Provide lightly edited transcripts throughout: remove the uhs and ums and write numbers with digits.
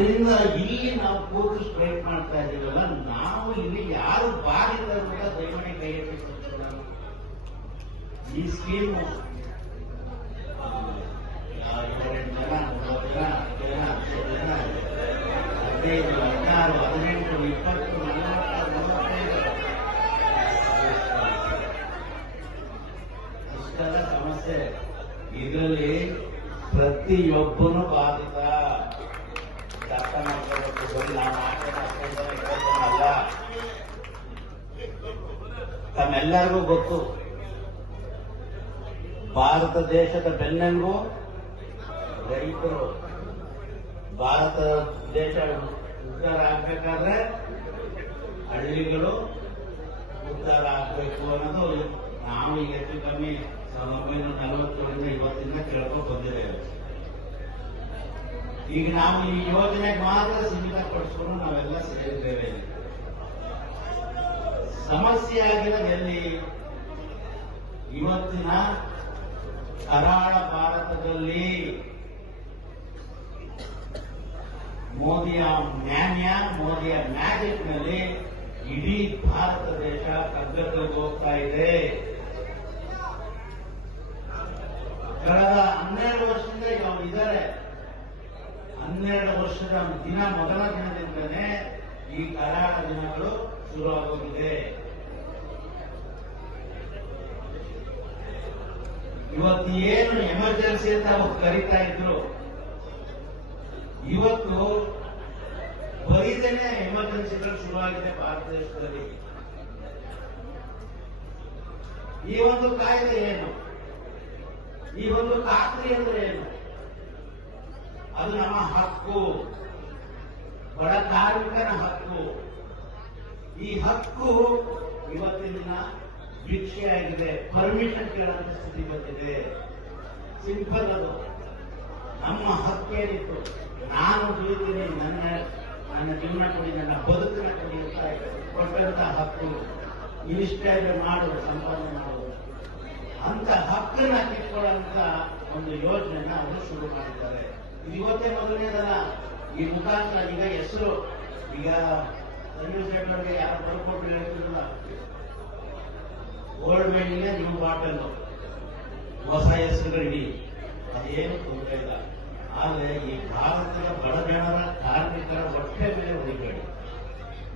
ಅದರಿಂದ ಇಲ್ಲಿ ನಾವು ಕೂತು ಸ್ಟ್ರೈಕ್ ಮಾಡ್ತಾ ಇದೀವಲ್ಲ, ನಾವು ಇಲ್ಲಿ ಯಾರು ಬಾಧಿತರು ಕೂಡ ದಯಮಾಡಿ ಕೈ ಎತ್ತಿ ತೋರಿಸೋಣ. ಈ ಸ್ಕೀಮ್ 2 ಜನ 30 ಜನ 10 ಜನ 15 16 18 20 40 45 ಇಷ್ಟೆಲ್ಲ ಸಮಸ್ಯೆ. ಇದರಲ್ಲಿ ಪ್ರತಿಯೊಬ್ಬನು ಬಾಧಿತ. ಅರ್ಥ ಮಾಡ್ಕೋಬೇಕು. ಬರೀ ನಾವು ಅಲ್ಲ, ತಮ್ಮೆಲ್ಲರಿಗೂ ಗೊತ್ತು, ಭಾರತ ದೇಶದ ಬೆನ್ನೆಲುಬು ರೈತರು. ಭಾರತ ದೇಶ ಉದ್ಧಾರ ಆಗ್ಬೇಕಾದ್ರೆ ಹಳ್ಳಿಗಳು ಉದ್ಧಾರ ಆಗ್ಬೇಕು ಅನ್ನೋದು ನಾವು ಈಗ ಹೆಚ್ಚು ಕಮ್ಮಿ 1947ರಿಂದ ಇವತ್ತಿಂದ ಕೇಳ್ಕೊಂಡು ಬಂದಿದ್ದೇವೆ. ಈಗ ನಾವು ಈ ಯೋಜನೆಗೆ ಮಾತ್ರ ಸೀಮಿತಪಡಿಸ್ಕೊಂಡು ನಾವೆಲ್ಲ ಸೇರಿದ್ದೇವೆ. ಸಮಸ್ಯೆ ಆಗಿರೋದು ಎಲ್ಲಿ? ಇವತ್ತಿನ ಕರಾಳ ಭಾರತದಲ್ಲಿ ಮೋದಿಯ ಮೋದಿಯ ಮ್ಯಾಜಿಕ್ ನಲ್ಲಿ ಇಡೀ ಭಾರತ ದೇಶ ಕಗ್ಗತ್ತಕ್ಕೆ ಹೋಗ್ತಾ ಇದೆ. ಕಳೆದ 12 ವರ್ಷದಿಂದ ಅವರು ಇದ್ದಾರೆ. 12 ವರ್ಷದ ಮೊದಲ ದಿನದಿಂದಲೇ ಈ ಕರಾಳ ದಿನಗಳು ಶುರುವಾಗೋಗಿದೆ. ಇವತ್ತು ಏನು ಎಮರ್ಜೆನ್ಸಿ ಅಂತ ಅವ್ರು ಕರೀತಾ ಇದ್ರು, ಇವತ್ತು ಬರೀದೇನೆ ಎಮರ್ಜೆನ್ಸಿಗಳು ಶುರುವಾಗಿದೆ ಭಾರತ ದೇಶದಲ್ಲಿ. ಈ ಒಂದು ಕಾಯ್ದೆ ಏನು? ಈ ಒಂದು ಖಾತ್ರಿ ಅಂದ್ರೆ ಏನು? ಅದು ನಮ್ಮ ಹಕ್ಕು, ಬಡ ಕಾರ್ಮಿಕನ ಹಕ್ಕು. ಈ ಹಕ್ಕು ಇವತ್ತಿನ ದಿನ ಭಿಕ್ಷೆ ಆಗಿದೆ, ಪರ್ಮಿಷನ್ ಕೇಳುವಂತ ಸ್ಥಿತಿ ಬಂದಿದೆ. ಸಿಂಪಲ್ ಅದು. ನಮ್ಮ ಹಕ್ಕೇನಿತ್ತು, ನಾನು ದುಡಿತೀನಿ, ನನ್ನ ಜೀವನ ಕೊಡಿ, ನನ್ನ ಬದುಕಿನ ಕೊಡಿ ಅಂತ ಕೊಟ್ಟಂತ ಹಕ್ಕು. ಇಷ್ಟೇ ಮಾಡು, ಸಂಪಾದನೆ ಮಾಡುವುದು ಅಂತ ಹಕ್ಕನ್ನ ಕಿತ್ಕೊಳ್ಳುವಂತ ಒಂದು ಯೋಜನೆಯನ್ನ ಅವರು ಶುರು ಮಾಡಿದ್ದಾರೆ. ಇದು ಇವತ್ತೇ ಮೊದಲನೇದಲ್ಲ. ಈ ಮುಖಾಂತರ ಈಗ ಹೆಸರು, ಈಗ ಸಂಜೆ ಯಾರು ಬರ್ಕೊಟ್ಟು ಹೇಳ್ತಿರಲ್ಲ, ಓಲ್ಡ್ ವೈನ್ಗೆ ನ್ಯೂ ಬಾಟಲ್, ಹೊಸ ಹೆಸರುಗಳಿಡಿ, ಅದೇನು ತೊಂದರೆ ಇಲ್ಲ. ಆದರೆ ಈ ಭಾರತದ ಬಡ ಜನರ ಕಾರ್ಮಿಕರ ಹೊಟ್ಟೆ ಮೇಲೆ ಹೊಡಿಬೇಡಿ.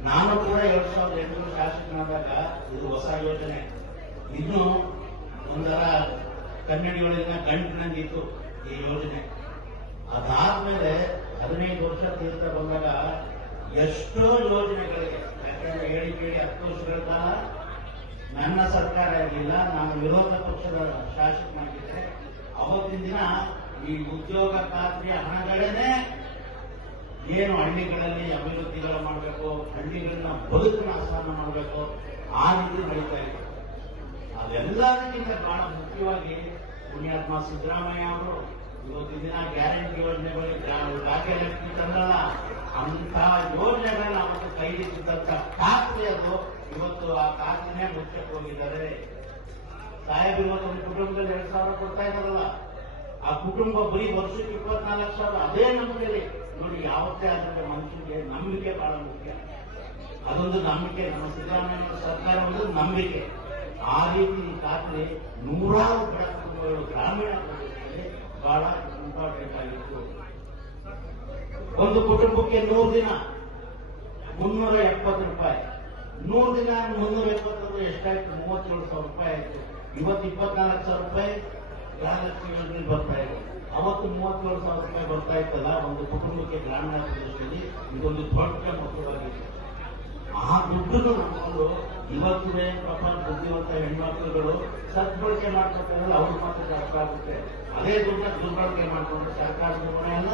ನಾನು ಕೂಡ 2008 ಶಾಸಕನಾದಾಗ ಇದು ಹೊಸ ಯೋಜನೆ, ಇನ್ನು ಒಂದರ ಕನ್ನಡಿಯೊಳಗಿನ ಗಂಟಿನಂಗಿತ್ತು ಈ ಯೋಜನೆ. ಅದಾದ್ಮೇಲೆ 15 ವರ್ಷ ತೀರ್ಥ ಬಂದಾಗ ಎಷ್ಟೋ ಯೋಜನೆಗಳಿಗೆ, ಯಾಕಂದ್ರೆ ಹೇಳಿ ಕೇಳಿ 10 ವರ್ಷಗಳ ಕಾಲ ನನ್ನ ಸರ್ಕಾರ ಇರಲಿಲ್ಲ, ನಾನು ವಿರೋಧ ಪಕ್ಷದ ಶಾಸಕನಾಗಿದ್ದೆ. ಅವತ್ತಿನ ದಿನ ಈ ಉದ್ಯೋಗ ಖಾತ್ರಿಯ ಹಣಗಳನ್ನೇ ಏನು ಹಳ್ಳಿಗಳಲ್ಲಿ ಅಭಿವೃದ್ಧಿಗಳು ಮಾಡಬೇಕು, ಹಳ್ಳಿಗಳನ್ನ ಬದುಕನ್ನ ಆಸಾನ ಮಾಡಬೇಕು, ಆ ರೀತಿ ನಡೀತಾ ಇದೆ. ಅದೆಲ್ಲದಕ್ಕಿಂತ ಬಹಳ ಮುಖ್ಯವಾಗಿ ಪುಣ್ಯಾತ್ಮ ಸಿದ್ದರಾಮಯ್ಯ ಅವರು ಇವತ್ತಿನ ದಿನ ಗ್ಯಾರಂಟಿ ಯೋಜನೆಗಳು ಭಾಗ್ಯಲಕ್ಷ್ಮಿ ತಂದಲ್ಲ, ಅಂತ ಯೋಜನೆಗಳನ್ನ ಅವತ್ತು ಕೈಲಿದ್ದಂತ ಖಾತ್ರಿ ಅದು ಇವತ್ತು ಆ ಖಾತ್ರಿನೇ ಮುಚ್ಚಕ್ಕೆ ಹೋಗಿದ್ದಾರೆ. ಸಾಹೇಬ್ ಇವತ್ತು ಒಂದು ಕುಟುಂಬದಲ್ಲಿ 2,000 ಕೊಡ್ತಾ ಇದ್ದಾರಲ್ಲ, ಆ ಕುಟುಂಬ ಬರೀ ವರ್ಷಕ್ಕೆ 24,000. ಅದೇ ನಂಬಿಕೆ ನೋಡಿ. ಯಾವತ್ತೇ ಆದ್ರೆ ಮನುಷ್ಯನಿಗೆ ನಂಬಿಕೆ ಬಹಳ ಮುಖ್ಯ. ಅದೊಂದು ನಂಬಿಕೆ, ನಮ್ಮ ಸಿದ್ದರಾಮಯ್ಯ ಸರ್ಕಾರ ಒಂದು ನಂಬಿಕೆ. ಆ ರೀತಿ ಖಾತ್ರಿ ನೂರಾರು ಬಡ ಕುಟುಂಬಗಳು ಗ್ರಾಮೀಣ ಪ್ರದೇಶದಲ್ಲಿ ಬಹಳ ಇಂಪಾರ್ಟೆಂಟ್ ಆಗಿತ್ತು. ಒಂದು ಕುಟುಂಬಕ್ಕೆ 100 ದಿನ 370 ರೂಪಾಯಿ, 100 ದಿನ 370 ಎಷ್ಟಾಯ್ತು? 37,000 ರೂಪಾಯಿ ಆಯ್ತು. ಇವತ್ತು 24,000 ರೂಪಾಯಿ ಗೃಹಲಕ್ಷ್ಮಿ ಯೋಜನೆ ಬರ್ತಾ ಇದೆ. ಅವತ್ತು 37,000 ರೂಪಾಯಿ ಬರ್ತಾ ಇತ್ತಲ್ಲ ಒಂದು ಕುಟುಂಬಕ್ಕೆ ಗ್ರಾಮೀಣ ಪ್ರದೇಶದಲ್ಲಿ. ಇದೊಂದು ದೊಡ್ಡ ಮೊತ್ತವಾಗಿತ್ತು. ಆ ದುಡ್ಡನ್ನು ನಂಬಿಕೊಂಡು ಇವತ್ತೇ ಪಾಪ ಬುದ್ಧಿವಂತ ಹೆಣ್ಮಕ್ಳುಗಳು ಸದ್ಬಳಕೆ ಮಾಡ್ಕೊತಾರಲ್ಲ, ಅವ್ರ ಮಾತ್ರ ಅರ್ಥ ಆಗುತ್ತೆ. ಅದೇ ದುಡ್ಡನ್ನ ದುರ್ಬಳಕೆ ಮಾಡಿಕೊಂಡು ಸರ್ಕಾರದ ಹೊಣೆ ಅಲ್ಲ,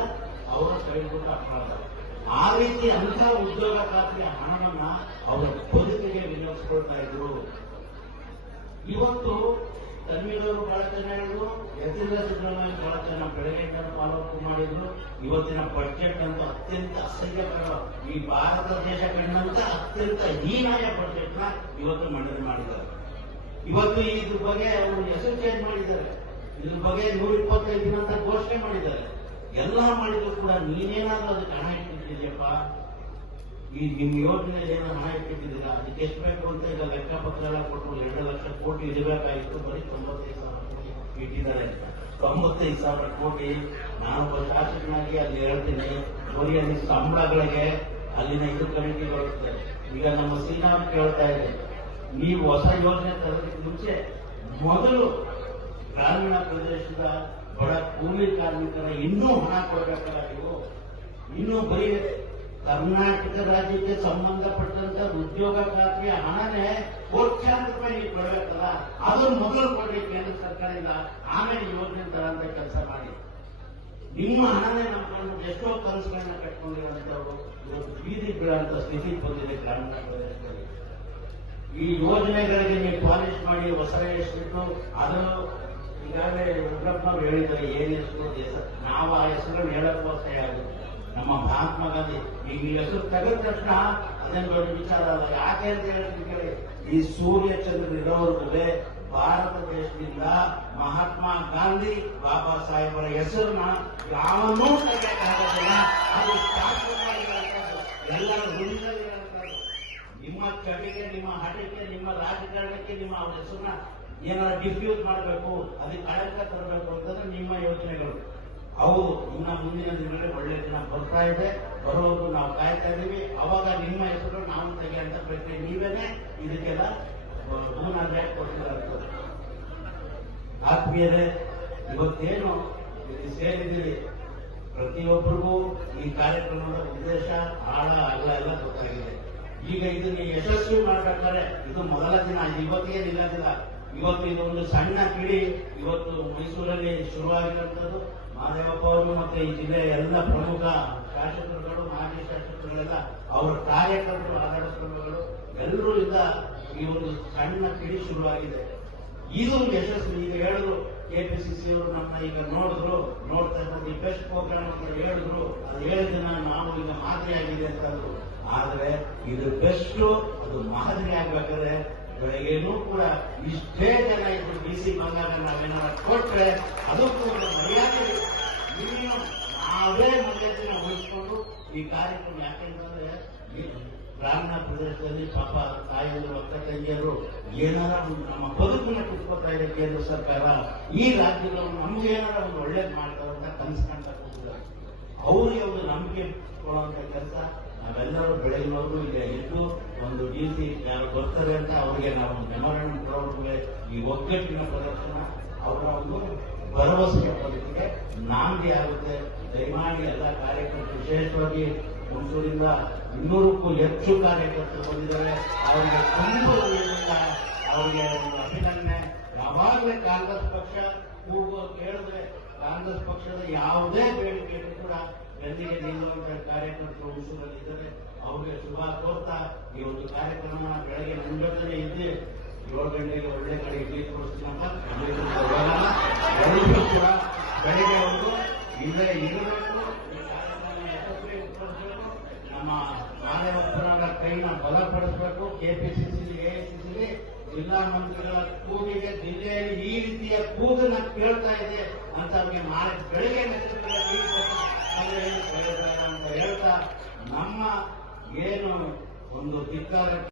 ಅವರ ಕೈಗೊಂಡ ಅಪರಾಧ. ಆ ರೀತಿ ಅಂಥ ಉದ್ಯೋಗ ಖಾತ್ರಿಯ ಹಣವನ್ನ ಅವರ ಬದುಕಿಗೆ ವಿನಿಯೋಗಿಸ್ಕೊಳ್ತಾ ಇದ್ರು. ಇವತ್ತು ತನ್ವೀರವರು ಬಹಳ ಚೆನ್ನಾಗಿ ಹೇಳಿದ್ರು, ಯತೀಂದ್ರ ಸಿದ್ದರಾಮಯ್ಯ ಬಹಳ ಚೆನ್ನಾಗಿ ಬೆಳಗ್ಗೆಯಿಂದ ಫಾಲೋಅಪ್ ಮಾಡಿದ್ರು. ಇವತ್ತಿನ ಬಜೆಟ್ ಅಂತೂ ಅತ್ಯಂತ ಅಸಹ್ಯಕರ, ಈ ಭಾರತ ದೇಶ ಕಂಡಂತ ಅತ್ಯಂತ ಹೀನಾಯ ಬಜೆಟ್ ನ ಇವತ್ತು ಮಂಡನೆ ಮಾಡಿದ್ದಾರೆ. ಇವತ್ತು ಇದ್ರ ಬಗ್ಗೆ ಅವರು ಹೆಸರು ಚೇಂಜ್ ಮಾಡಿದ್ದಾರೆ. ಇದ್ರ ಬಗ್ಗೆ 125 ದಿನ ಅಂತ ಘೋಷಣೆ ಮಾಡಿದ್ದಾರೆ. ಎಲ್ಲ ಮಾಡಿದ್ರು ಕೂಡ ನೀನೇನಾದ್ರೂ ಅದಕ್ಕೆ ಹಣ ಇಟ್ಟಿದ್ದೆ ಇಟ್ಟಿದ್ಯಪ್ಪ, ಈ ನಿಮ್ಮ ಯೋಜನೆಯಲ್ಲಿ ಏನೋ ಹಣ ಇಟ್ಟಿದ್ದೀರಾ, ಅದಕ್ಕೆ ಎಷ್ಟು ಬೇಕು ಅಂತ ಈಗ ಲೆಕ್ಕಪತ್ರ ಎಲ್ಲ ಕೊಟ್ಟರು 2 ಲಕ್ಷ ಕೋಟಿ ಇರಬೇಕಾಗಿತ್ತು, ಬರೀ 95,000 ಕೋಟಿ ಇಟ್ಟಿದ್ದಾರೆ. 95,000 ಕೋಟಿ ನಾನೊಬ್ಬ ಶಾಸಕನಾಗಿ ಅಲ್ಲಿ ಹೇಳ್ತೀನಿ, ಬರೀ ಅಲ್ಲಿ ಸಂಬಳಗಳಿಗೆ ಅಲ್ಲಿನ ಇದು ಕಮಿಟಿ ಬರುತ್ತೆ. ಈಗ ನಮ್ಮ ಶ್ರೀರಾಮ್ ಕೇಳ್ತಾ ಇದೆ, ನೀವು ಹೊಸ ಯೋಜನೆ ತರೋದಕ್ಕೆ ಮುಂಚೆ ಮೊದಲು ಗ್ರಾಮೀಣ ಪ್ರದೇಶದ ಬಡ ಕೂಲಿ ಕಾರ್ಮಿಕರ ಇನ್ನೂ ಹಣ ಕೊಡಬೇಕಲ್ಲ ನೀವು. ಇನ್ನೂ ಬರೀ ಕರ್ನಾಟಕ ರಾಜ್ಯಕ್ಕೆ ಸಂಬಂಧಪಟ್ಟಂತ ಉದ್ಯೋಗ ಖಾತ್ರಿಯ ಹಣನೇ ಕೋಟ್ಯಾಂತರ ರೂಪಾಯಿ ನೀವು ಕೊಡಬೇಕಲ್ಲ, ಅದನ್ನು ಮೊದಲು ಕೊಡ್ರಿ ಕೇಂದ್ರ ಸರ್ಕಾರದಿಂದ, ಆಮೇಲೆ ಯೋಜನೆ ತರಂತ ಕೆಲಸ ಮಾಡಿ. ನಿಮ್ಮ ಹಣನೇ ನಮ್ಮ ಎಷ್ಟೋ ಕನಸುಗಳನ್ನ ಕಟ್ಕೊಂಡಿರುವಂತವರು ಇವತ್ತು ಬೀದಿ ಬೀಳುವಂತ ಸ್ಥಿತಿ ಬಂದಿದೆ ಗ್ರಾಮೀಣ ಪ್ರದೇಶದಲ್ಲಿ. ಈ ಯೋಜನೆಗಳಿಗೆ ನೀವು ಪಾಲಿಶ್ ಮಾಡಿ ಹೊಸ ಹೆಸರಿಟ್ಟು ಅದು ಈಗಾಗಲೇ ಉಗ್ರಪ್ಪನವ್ರು ಹೇಳಿದ್ದಾರೆ ಏನ್ ಹೆಸರು ನಾವು ಆ ಹೆಸರುಗಳು ಹೇಳಕ್ ಆಗುತ್ತೆ. ನಮ್ಮ ಮಹಾತ್ಮ ಗಾಂಧಿ ಈಗ ಈ ಹೆಸರು ತೆಗೆದ ತಕ್ಷಣ ಅದೇನು ದೊಡ್ಡ ವಿಚಾರ ಅಲ್ಲ. ಯಾಕೆ ಅಂತ ಹೇಳ್ತೀವಿ, ಈ ಸೂರ್ಯ ಚಂದ್ರ ಇರೋರ್ಗೆ ಭಾರತ ದೇಶದಿಂದ ಮಹಾತ್ಮ ಗಾಂಧಿ ಬಾಬಾ ಸಾಹೇಬರ ಹೆಸರನ್ನ ಯಾವನ್ನೂ ತೆಗೆಯಕ್ಕಾಗೋದಿಲ್ಲ. ಅದು ಶಾಶ್ವತವಾಗಿರುವಂಥದ್ದು, ಎಲ್ಲರ ಗುರಿಗಳಿರುವಂಥದ್ದು. ನಿಮ್ಮ ಚಟಿಗೆ, ನಿಮ್ಮ ಹಠಕ್ಕೆ, ನಿಮ್ಮ ರಾಜಕಾರಣಕ್ಕೆ ನಿಮ್ಮ ಅವ್ರ ಹೆಸರನ್ನ ಏನಾರ ಡಿಫ್ಯೂಸ್ ಮಾಡಬೇಕು, ಅದಕ್ಕೆ ಕಳಂಕ ತರಬೇಕು ಅಂತಂದ್ರೆ ನಿಮ್ಮ ಯೋಚನೆಗಳು. ಹೌದು, ಇನ್ನ ಮುಂದಿನ ದಿನಗಳಲ್ಲಿ ಒಳ್ಳೆ ದಿನ ಬರ್ತಾ ಇದೆ, ಬರೋದು ನಾವು ಕಾಯ್ತಾ ಇದೀವಿ. ಅವಾಗ ನಿಮ್ಮ ಹೆಸರು ನಾವು ತೆಗೆಯಂತ ಪ್ರಕ್ರಿಯೆ ನೀವೇನೆ ಇದಕ್ಕೆಲ್ಲ ಹೂನಾದ್ರೆ ಕೊಡ್ತಿರೋದು. ಆತ್ಮೀಯರೇ, ಇವತ್ತೇನು ಇಲ್ಲಿ ಸೇರಿದ್ದೀರಿ, ಪ್ರತಿಯೊಬ್ಬರಿಗೂ ಈ ಕಾರ್ಯಕ್ರಮದ ಉದ್ದೇಶ ಆಳ ಅಲ್ಲ ಎಲ್ಲ ಗೊತ್ತಾಗಿದೆ. ಈಗ ಇದನ್ನು ಯಶಸ್ವಿ ಮಾಡ್ಬೇಕಾದ್ರೆ ಇದು ಮೊದಲ ದಿನ, ಇವತ್ತಿಗೆ ನಿಲ್ಲದಿಲ್ಲ. ಇವತ್ತು ಇದೊಂದು ಸಣ್ಣ ಕಿಡಿ ಇವತ್ತು ಮೈಸೂರಲ್ಲಿ ಶುರುವಾಗಿರುವಂತದ್ದು. ಮಹದೇವಪ್ಪ ಅವರು ಮತ್ತೆ ಈ ಜಿಲ್ಲೆಯ ಎಲ್ಲ ಪ್ರಮುಖ ಶಾಸಕರುಗಳು, ಮಾಜಿ ಶಾಸಕರುಗಳೆಲ್ಲ, ಅವರ ಕಾರ್ಯಕರ್ತರು, ಆಡಳಿತಗಳು ಎಲ್ಲರೂ ಇಂದ ಈ ಒಂದು ಸಣ್ಣ ಕಿಡಿ ಶುರುವಾಗಿದೆ. ಇದು ಯಶಸ್ವಿ. ಈಗ ಹೇಳಿದ್ರು ಕೆಪಿಸಿಸಿ ಅವರು ನಮ್ಮ ಈಗ ನೋಡ್ತಾ ಇರೋದು ಬೆಸ್ಟ್ ಪ್ರೋಗ್ರಾಮ್ ಅಂತ ಹೇಳಿದ್ರು. ಅದು 7 ದಿನ ನಾವು ಈಗ ಮಾದರಿ ಆಗಿದೆ ಅಂತಂದ್ರು. ಆದ್ರೆ ಇದು ಬೆಸ್ಟ್, ಅದು ಮಾದರಿ ಆಗ್ಬೇಕಾದ್ರೆ ಬೆಳಗ್ಗೆನೂ ಕೂಡ ಇಷ್ಟೇ ಜನ ಇದ್ರು ಬಿಸಿ ಬಂದಾಗ ನಾವೇನಾರ ಕೊಟ್ರೆ ಅದಕ್ಕೂ ಒಂದು ಮರ್ಯಾದೆ ಮಿನಿಮಮ್ ನಾವೇ ಮರ್ಯಾದೆನ ಉಳಿಸ್ಕೊಂಡು ಈ ಕಾರ್ಯಕ್ರಮ. ಯಾಕೆಂತಂದ್ರೆ ಗ್ರಾಮೀಣ ಪ್ರದೇಶದಲ್ಲಿ ಪಾಪ ತಾಯಿಯರು, ಅಕ್ಕ ತಂಗಿಯರು ಏನಾರ ನಮ್ಮ ಬದುಕನ್ನ ಕುಟ್ಕೋತಾ ಇದೆ ಕೇಂದ್ರ ಸರ್ಕಾರ. ಈ ರಾಜ್ಯದವರು ನಮ್ಗೆ ಏನಾರ ಒಂದು ಒಳ್ಳೇದು ಮಾಡ್ತಾರೆ ಅಂತ ಕನಸು ಕಾಣ್ತಾ ಕೂತಿದ್ದಾರೆ. ಅವ್ರಿಗೆ ಒಂದು ನಂಬಿಕೆ ಕೊಡುವಂತ ಕೆಲಸ ನಾವೆಲ್ಲರೂ ಬೆಳಗಿನವರು ಇಲ್ಲಿ ಇದ್ದು ಒಂದು ಡಿಸಿ ಯಾರು ಬರ್ತಾರೆ ಅಂತ ಅವರಿಗೆ ನಾವು ಮೆಮೊರಂಡಮ್ ಕೊಡೋರಿಗೆ ಈ ಒಗ್ಗಟ್ಟಿನ ಪ್ರದರ್ಶನ ಅವರ ಒಂದು ಭರವಸೆ ಬದುಕಿಗೆ ನಾಂದಿ ಆಗುತ್ತೆ. ದಯಮಾಡಿ ಎಲ್ಲ ಕಾರ್ಯಕರ್ತರು, ವಿಶೇಷವಾಗಿ ಹುಣಸೂರಿಂದ 200ಕ್ಕೂ ಹೆಚ್ಚು ಕಾರ್ಯಕರ್ತರು ಬಂದಿದ್ದಾರೆ. ಅವರಿಗೆ ತುಂಬ ಅವರಿಗೆ ಒಂದು ಅಭಿನಂದನೆ. ಯಾವಾಗಲೇ ಕಾಂಗ್ರೆಸ್ ಪಕ್ಷ ಕೂಗು ಕೇಳಿದ್ರೆ ಕಾಂಗ್ರೆಸ್ ಪಕ್ಷದ ಯಾವುದೇ ಬೇಡಿಕೆ ಕೂಡ ಬೆನ್ನಿಗೆ ನಿಲ್ಲುವಂತ ಕಾರ್ಯಕರ್ತರು ಹುಣಸೂರಲ್ಲಿದ್ದಾರೆ. ಅವ್ರಿಗೆ ಶುಭ ಕೋರ್ತಾ ಈ ಒಂದು ಕಾರ್ಯಕ್ರಮ ಬೆಳಗ್ಗೆ ಮುಂಜಾನೆ ಇದ್ದು 7 ಗಂಟೆಗೆ ಒಳ್ಳೆ ಕಡೆ ಇಡ್ಲಿ ಕೊಡಿಸ್ತೀನಪ್ಪ. ಎಲ್ಲರೂ ಕೂಡ ಬೆಳಗ್ಗೆ ಒಂದು ಇಲ್ಲೇ ಇರಬೇಕು. ನಮ್ಮ ಮಾದೇವಪ್ಪನವರ ಕೈನ ಬಲಪಡಿಸಬೇಕು. ಕೆಪಿಸಿಸಿ, ಎಐಸಿಸಿ ಜಿಲ್ಲಾ ಮಂತ್ರಿಗಳ ಕೂಗಿಗೆ ಜಿಲ್ಲೆಯಲ್ಲಿ ಈ ರೀತಿಯ ಕೂಗನ್ನ ಕೇಳ್ತಾ ಇದೆ ಅಂತ ಅವ್ರಿಗೆ ಬೆಳಗ್ಗೆ ಅಂತ ಹೇಳ್ತಾ ನಮ್ಮ ಏನು ಒಂದು ಧಿಕ್ಕಾರ